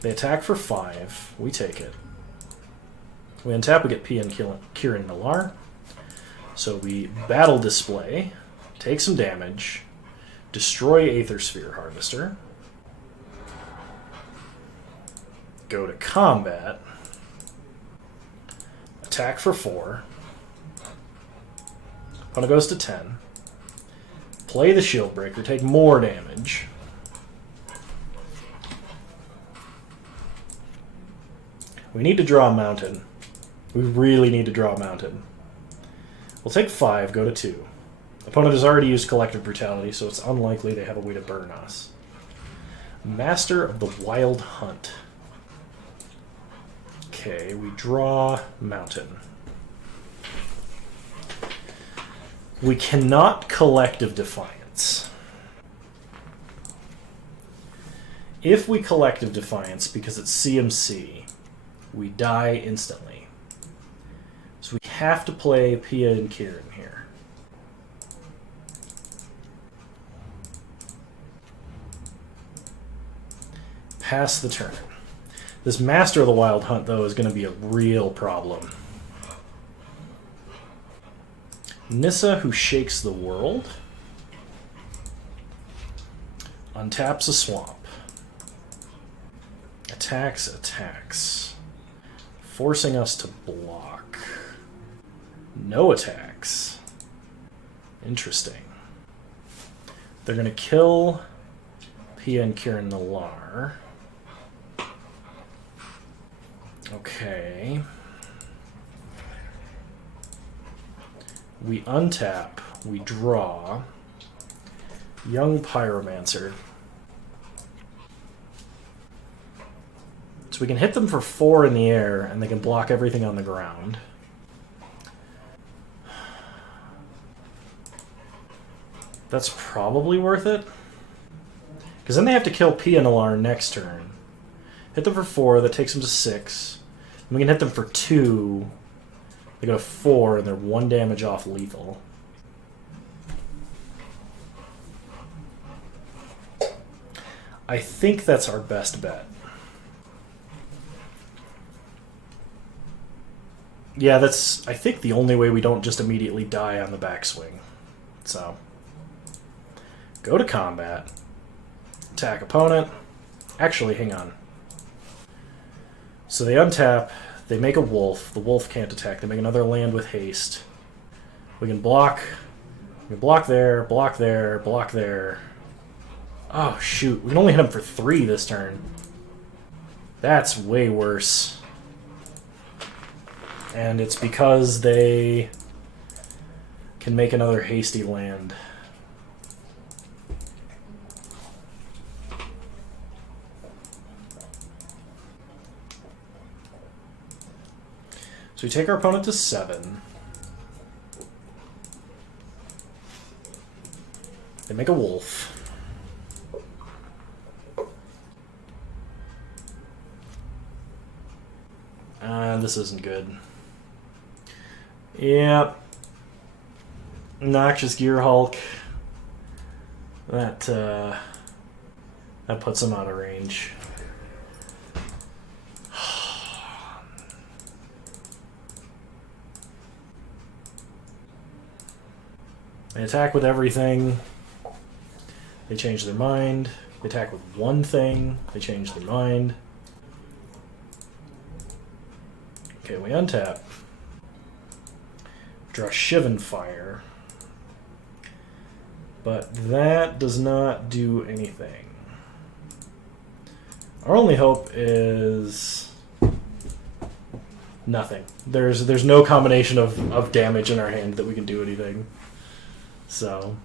They attack for 5. We take it. We untap, we get Pia and Kirin Nalar. So we Battle Display, take some damage, destroy Aether Sphere Harvester, go to combat, attack for 4, opponent goes to 10, play the Shield Breaker, take more damage. We need to draw a mountain. We really need to draw a mountain. We'll take 5, go to 2. Opponent has already used Collective Brutality, so it's unlikely they have a way to burn us. Master of the Wild Hunt. Okay, we draw mountain. We cannot Collective Defiance. If we Collective Defiance because it's CMC, we die instantly. So we have to play Pia and Kieran here. Pass the turn. This Master of the Wild Hunt, though, is going to be a real problem. Nissa, who shakes the world, untaps a swamp. Attacks. Forcing us to block. No attacks. Interesting. They're going to kill Pia and Kieran Nalar. Okay. We untap. We draw. Young Pyromancer. So we can hit them for 4 in the air, and they can block everything on the ground. That's probably worth it. Because then they have to kill Pia and Nalar next turn. Hit them for 4, that takes them to 6. And we can hit them for 2. They go to 4, and they're 1 damage off lethal. I think that's our best bet. Yeah, that's, I think, the only way we don't just immediately die on the backswing. So, go to combat. Attack opponent. Actually, hang on. So they untap, they make a wolf. The wolf can't attack. They make another land with haste. We can block. We can block there, block there, block there. Oh, shoot. We can only hit them for 3 this turn. That's way worse. And it's because they can make another hasty land. So we take our opponent to 7. They make a wolf. This isn't good. Yep. Noxious Gear Hulk. That puts him out of range. They attack with everything. They change their mind. They attack with one thing. They change their mind. Okay, we untap. Draw Shivan Fire. But that does not do anything. Our only hope is nothing. There's no combination of damage in our hand that we can do anything. So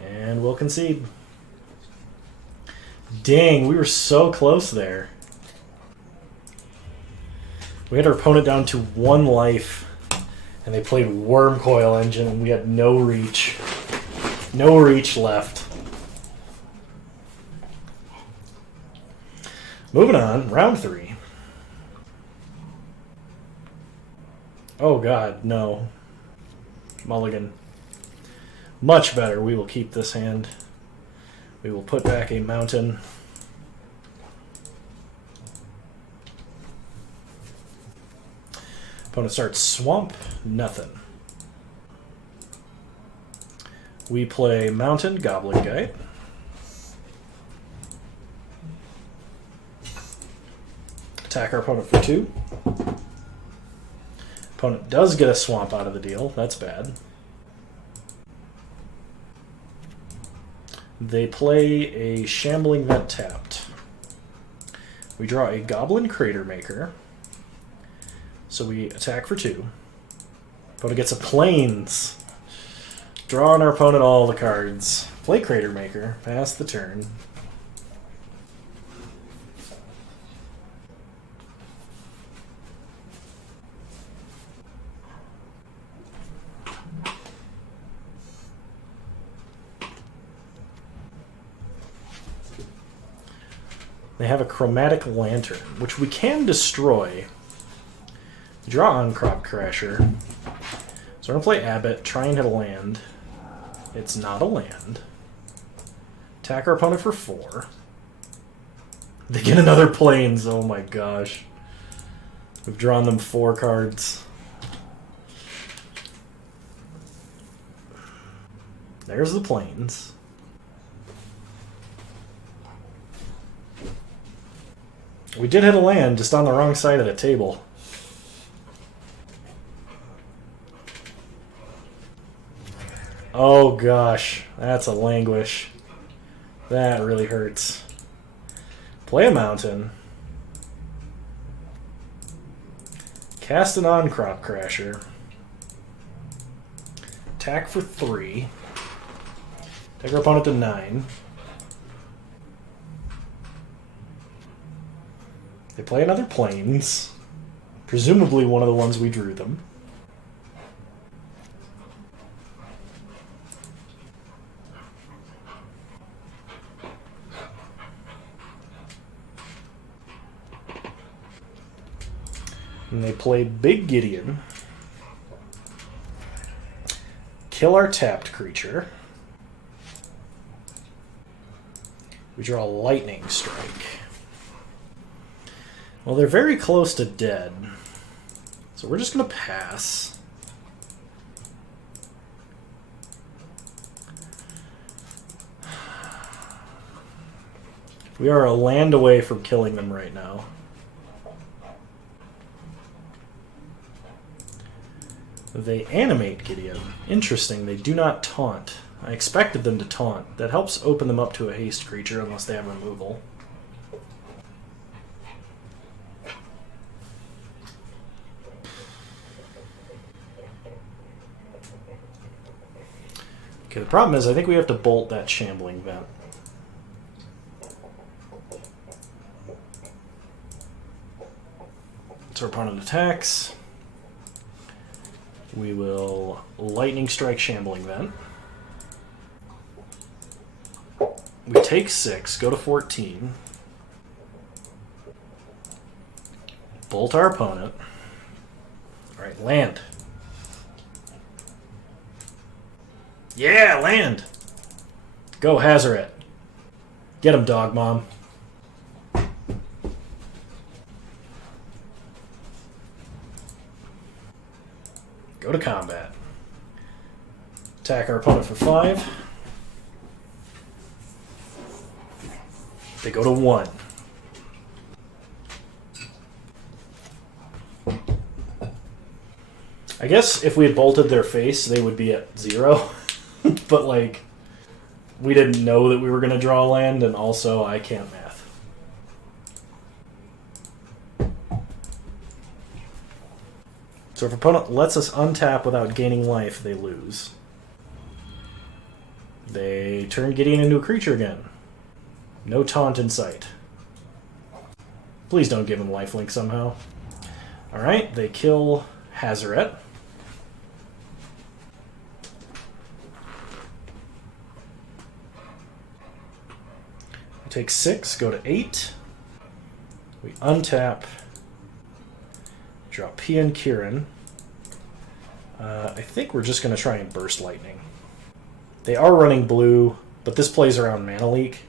and we'll concede. Dang, we were so close there. We had our opponent down to 1 life, and they played Worm Coil Engine, and we had no reach. No reach left. Moving on, round 3. Oh god, no. Mulligan. Much better. We will keep this hand. We will put back a mountain. Opponent starts swamp, nothing. We play mountain, Goblin Guy. Attack our opponent for 2. Opponent does get a swamp out of the deal. That's bad. They play a Shambling Vent tapped. We draw a Goblin Crater Maker. So we attack for 2. Opponent gets a Plains. Draw on our opponent all the cards. Play Crater Maker. Pass the turn. They have a Chromatic Lantern, which we can destroy. Draw on Crop Crasher. So we're going to play Abbott, try and hit a land. It's not a land. Attack our opponent for 4. They get another Plains, oh my gosh. We've drawn them 4 cards. There's the Plains. We did hit a land, just on the wrong side of the table. Oh gosh, that's a languish. That really hurts. Play a mountain. Cast an on Crop Crasher. Attack for 3. Take our opponent to 9. They play another Plains. Presumably one of the ones we drew them. And they play Big Gideon. Kill our tapped creature. We draw Lightning Strike. Well, they're very close to dead. So we're just going to pass. We are a land away from killing them right now. They animate Gideon. Interesting, they do not taunt. I expected them to taunt. That helps open them up to a haste creature unless they have removal. Okay, the problem is I think we have to bolt that Shambling Vent. So our opponent attacks. We will Lightning Strike Shambling Vent. We take 6, go to 14. Bolt our opponent. Alright, land. Yeah, land! Go, Hazaret. Get him, Dog Mom. Go to combat. Attack our opponent for 5. They go to 1. I guess if we had bolted their face, they would be at 0. But, like, we didn't know that we were going to draw land, and also I can't math. So if opponent lets us untap without gaining life, they lose. They turn Gideon into a creature again. No taunt in sight. Please don't give him lifelink somehow. Alright, they kill Hazaret. We take 6, go to 8. We untap. Draw Pian Kirin. I think we're just going to try and burst lightning. They are running blue, but this plays around Mana Leak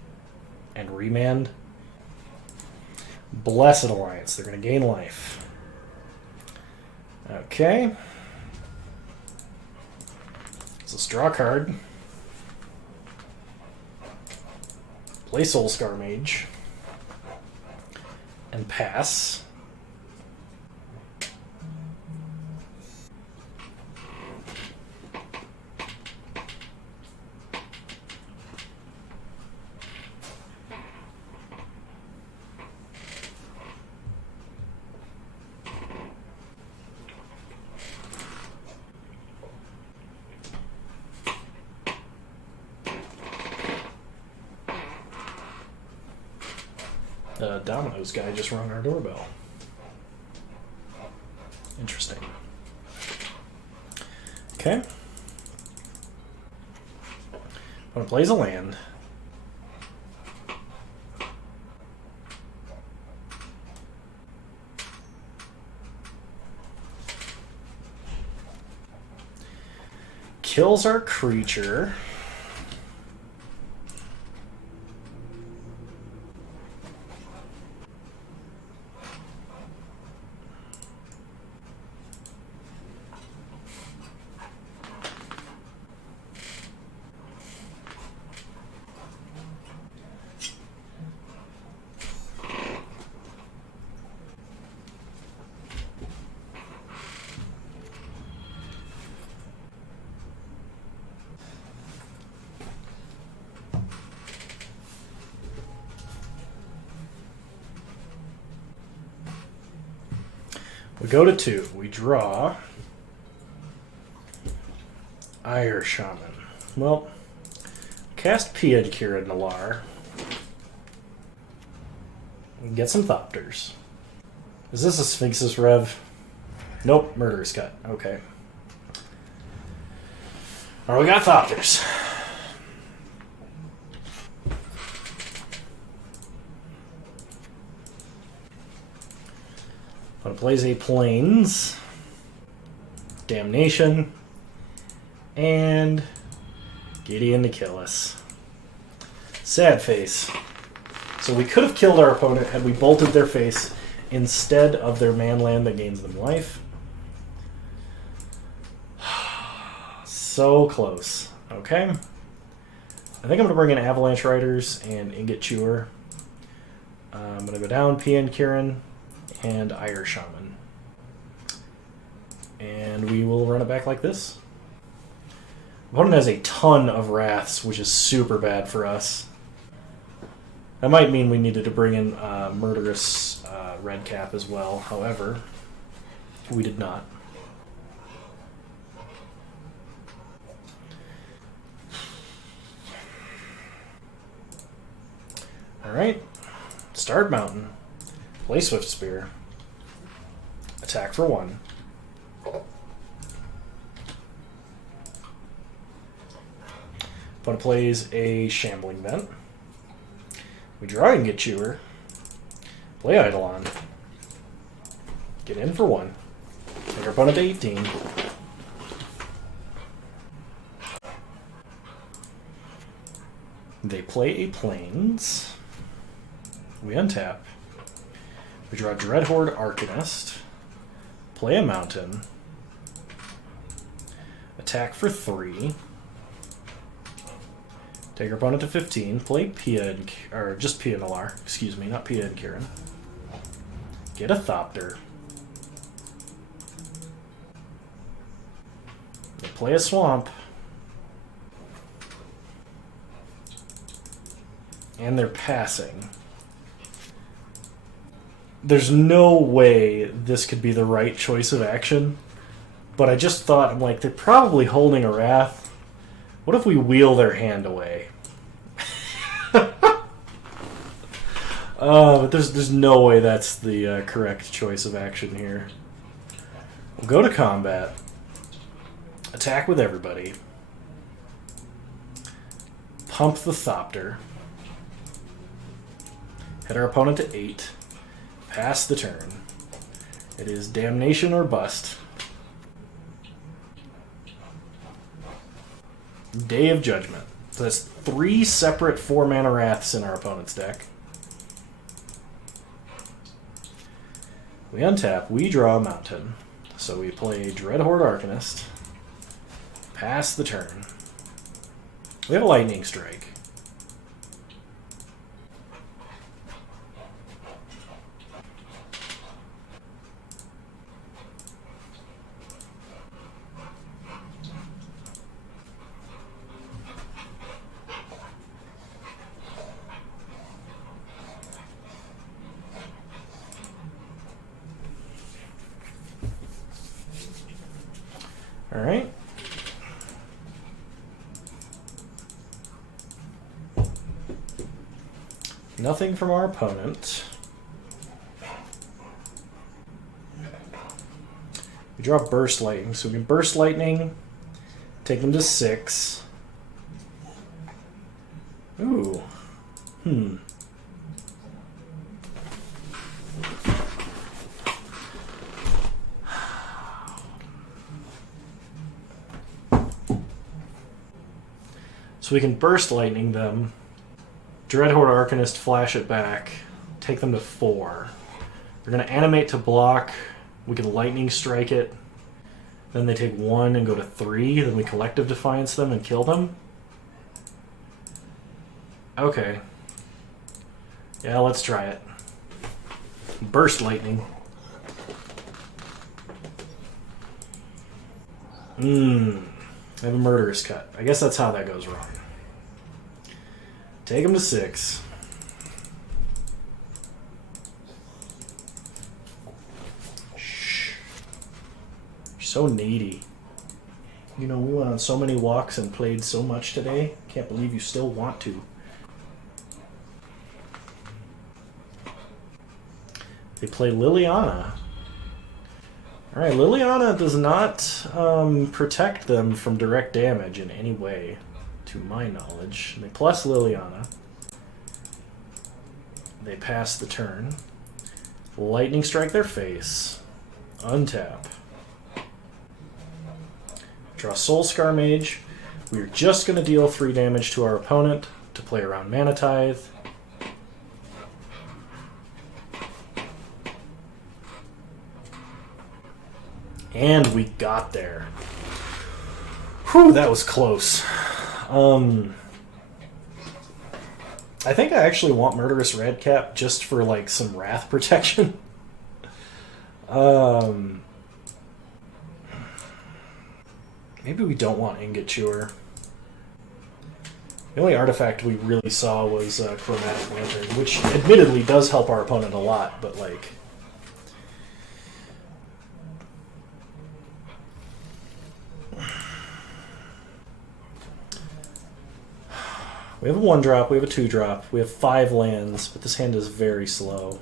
and Remand. Blessed Alliance. They're going to gain life. Okay. So let's draw a card. Play Soulscar Mage. And pass. Domino's guy just rung our doorbell. Interesting. Okay. When it plays a land, kills our creature. We go to 2. We draw Ire Shaman. Well, cast Pied Kira Nalar. Get some Thopters. Is this a Sphinxis Rev? Nope, Murderous Cut. Okay. Alright, we got Thopters. But it plays a Plains, Damnation, and Gideon to kill us. Sad face. So we could have killed our opponent had we bolted their face instead of their manland that gains them life. So close. Okay. I think I'm going to bring in Avalanche Riders and Ingot Chewer. I'm going to go down PN Kieran and Ire Shaman. And we will run it back like this. Opponent has a ton of Wraths, which is super bad for us. That might mean we needed to bring in Murderous Red Cap as well. However, we did not. Alright. Starred Mountain. Play Swift Spear. Attack for 1. Opponent plays a Shambling Vent. We draw and get Chewer. Play Eidolon. Get in for 1. Take our opponent to 18. They play a Plains. We untap. We draw Dreadhorde Arcanist. Play a Mountain. Attack for 3. Take our opponent to 15. Play Pia, or just Pia Nalar. Excuse me, not Pia and Kieran. Get a Thopter. They play a Swamp. And they're passing. There's no way this could be the right choice of action. But I just thought, I'm like, they're probably holding a Wrath. What if we wheel their hand away? But there's no way that's the correct choice of action here. We'll go to combat. Attack with everybody. Pump the Thopter. Hit our opponent to 8. Pass the turn. It is Damnation or Bust. Day of Judgment. So that's 3 separate 4-mana Wraths in our opponent's deck. We untap. We draw a Mountain. So we play Dreadhorde Arcanist. Pass the turn. We have a Lightning Strike. Alright. Nothing from our opponent. We draw Burst Lightning, so we can Burst Lightning, take them to 6. Ooh. So we can Burst Lightning them, Dreadhorde Arcanist, flash it back, take them to 4. They're going to animate to block. We can Lightning Strike it. Then they take 1 and go to 3. Then we Collective Defiance them and kill them. Okay. Yeah, let's try it. Burst Lightning. I have a Murderous Cut. I guess that's how that goes wrong. Take him to 6. Shh. You're so needy. You know, we went on so many walks and played so much today. Can't believe you still want to. They play Liliana. Alright, Liliana does not protect them from direct damage in any way, to my knowledge. They plus Liliana. They pass the turn. Lightning Strike their face. Untap. Draw Soul Scar Mage. We're just going to deal 3 damage to our opponent to play around Mana Tithe. And we got there. Whew, that was close. I think I actually want Murderous Redcap just for like some Wrath protection. Maybe we don't want Ingot Chewer. The only artifact we really saw was Chromatic Lantern, which admittedly does help our opponent a lot, but like... We have a 1-drop, we have a 2-drop, we have 5 lands, but this hand is very slow.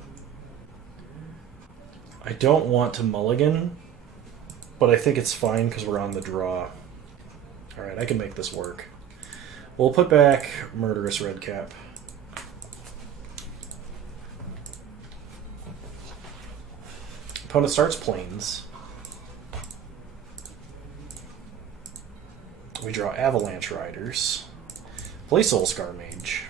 I don't want to mulligan, but I think it's fine because we're on the draw. Alright, I can make this work. We'll put back Murderous Redcap. Opponent starts Plains. We draw Avalanche Riders. Play Soul Scar Mage.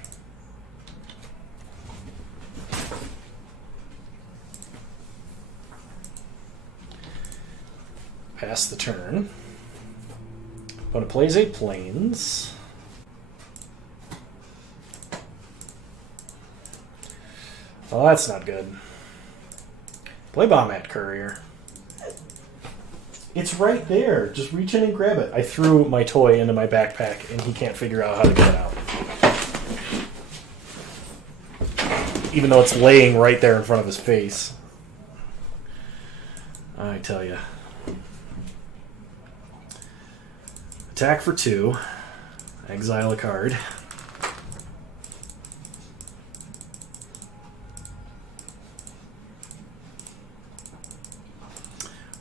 Pass the turn. Opponent plays a Plains. Oh, that's not good. Play Bombat Courier. It's right there. Just reach in and grab it. I threw my toy into my backpack, and he can't figure out how to get it out. Even though it's laying right there in front of his face. I tell ya. Attack for 2. Exile a card.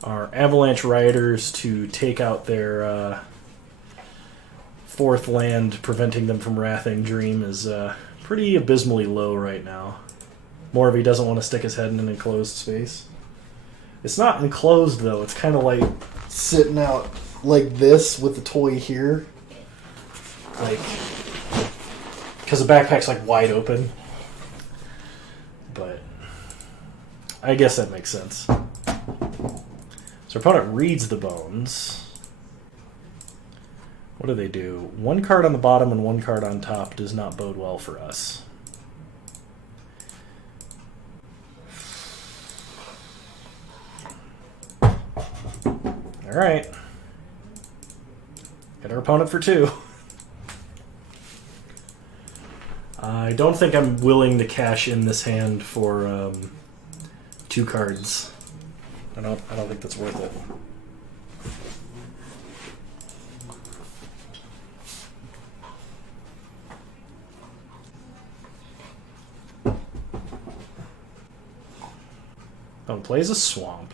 Our Avalanche Riders to take out their 4th land, preventing them from Wrathing Dream, is pretty abysmally low right now. More if he doesn't want to stick his head in an enclosed space. It's not enclosed, though. It's kind of like sitting out like this with the toy here. Like, because the backpack's like wide open. But I guess that makes sense. So our opponent reads the bones. What do they do? 1 card on the bottom and 1 card on top does not bode well for us. Alright. Got our opponent for 2. I don't think I'm willing to cash in this hand for 2 cards. I don't think that's worth it. Oh, plays a swamp.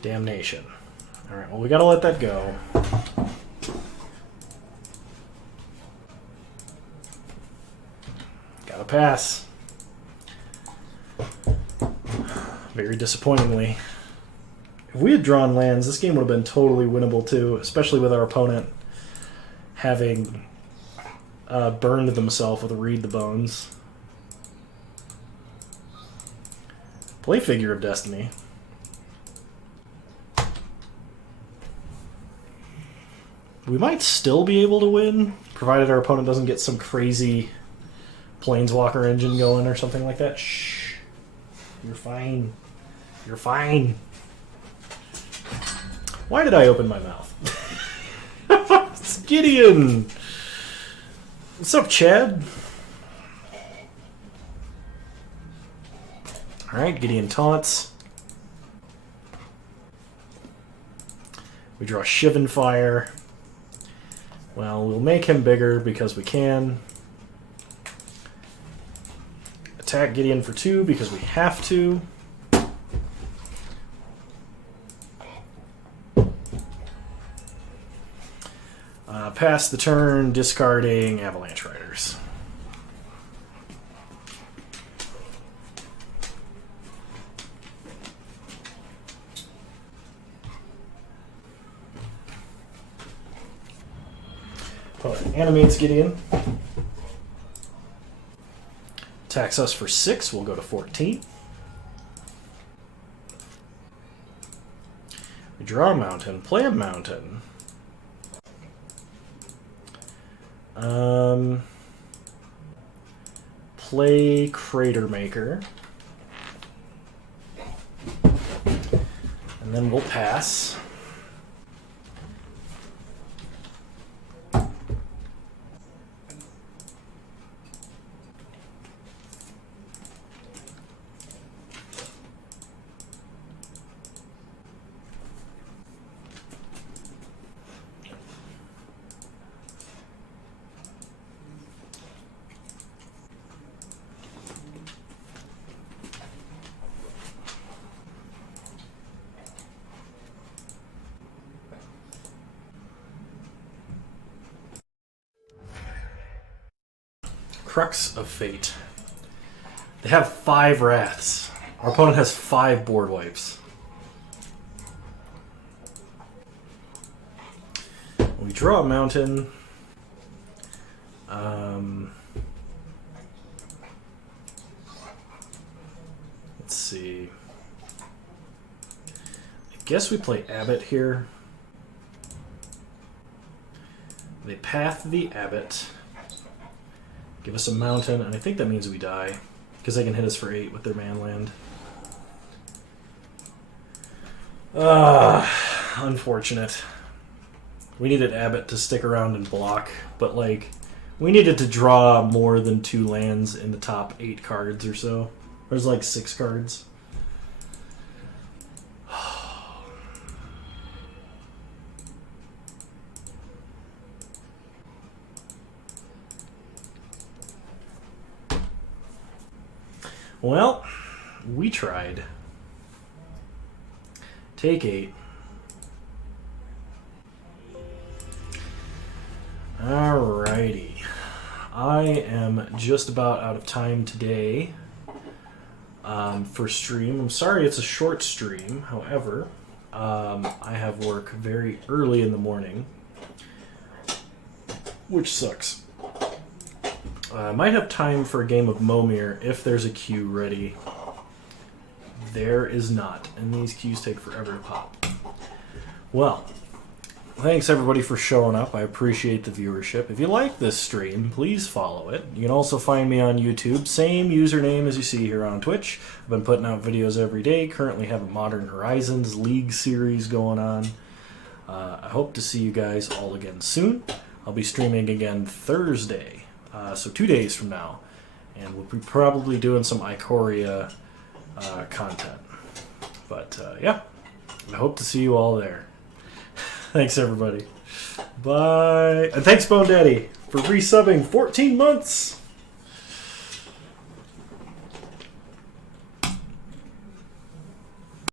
Damnation. Alright, well we gotta let that go. Gotta pass. Very disappointingly. If we had drawn lands, this game would have been totally winnable too, especially with our opponent having burned themselves with Read the Bones. Play Figure of Destiny. We might still be able to win, provided our opponent doesn't get some crazy Planeswalker engine going or something like that. Shh. You're fine. You're fine. Why did I open my mouth? It's Gideon! What's up, Chad? Alright, Gideon taunts. We draw Shivan Fire. Well, we'll make him bigger because we can. Attack Gideon for 2 because we have to. Pass the turn, discarding Avalanche Riders. Animates Gideon. Attacks us for 6. We'll go to 14. We draw a mountain. Play a mountain. Play Crater Maker. And then we'll pass. Crux of Fate. They have 5 Wraths. Our opponent has 5 board wipes. We draw a mountain. Let's see. I guess we play Abbot here. They path the Abbot. Give us a mountain, and I think that means we die, because they can hit us for 8 with their manland. Unfortunate. We needed Abbott to stick around and block, but like, we needed to draw more than 2 lands in the top 8 cards or so. There's like 6 cards. Well, we tried. Take 8. Alrighty. I am just about out of time today for stream. I'm sorry it's a short stream. However, I have work very early in the morning, which sucks. I might have time for a game of Momir if there's a queue ready. There is not, and these queues take forever to pop. Well, thanks everybody for showing up. I appreciate the viewership. If you like this stream, please follow it. You can also find me on YouTube. Same username as you see here on Twitch. I've been putting out videos every day. Currently have a Modern Horizons League series going on. I hope to see you guys all again soon. I'll be streaming again Thursday. So 2 days from now, and we'll be probably doing some Ikoria content. But yeah, I hope to see you all there. Thanks everybody. Bye. And thanks Bone Daddy for resubbing 14 months.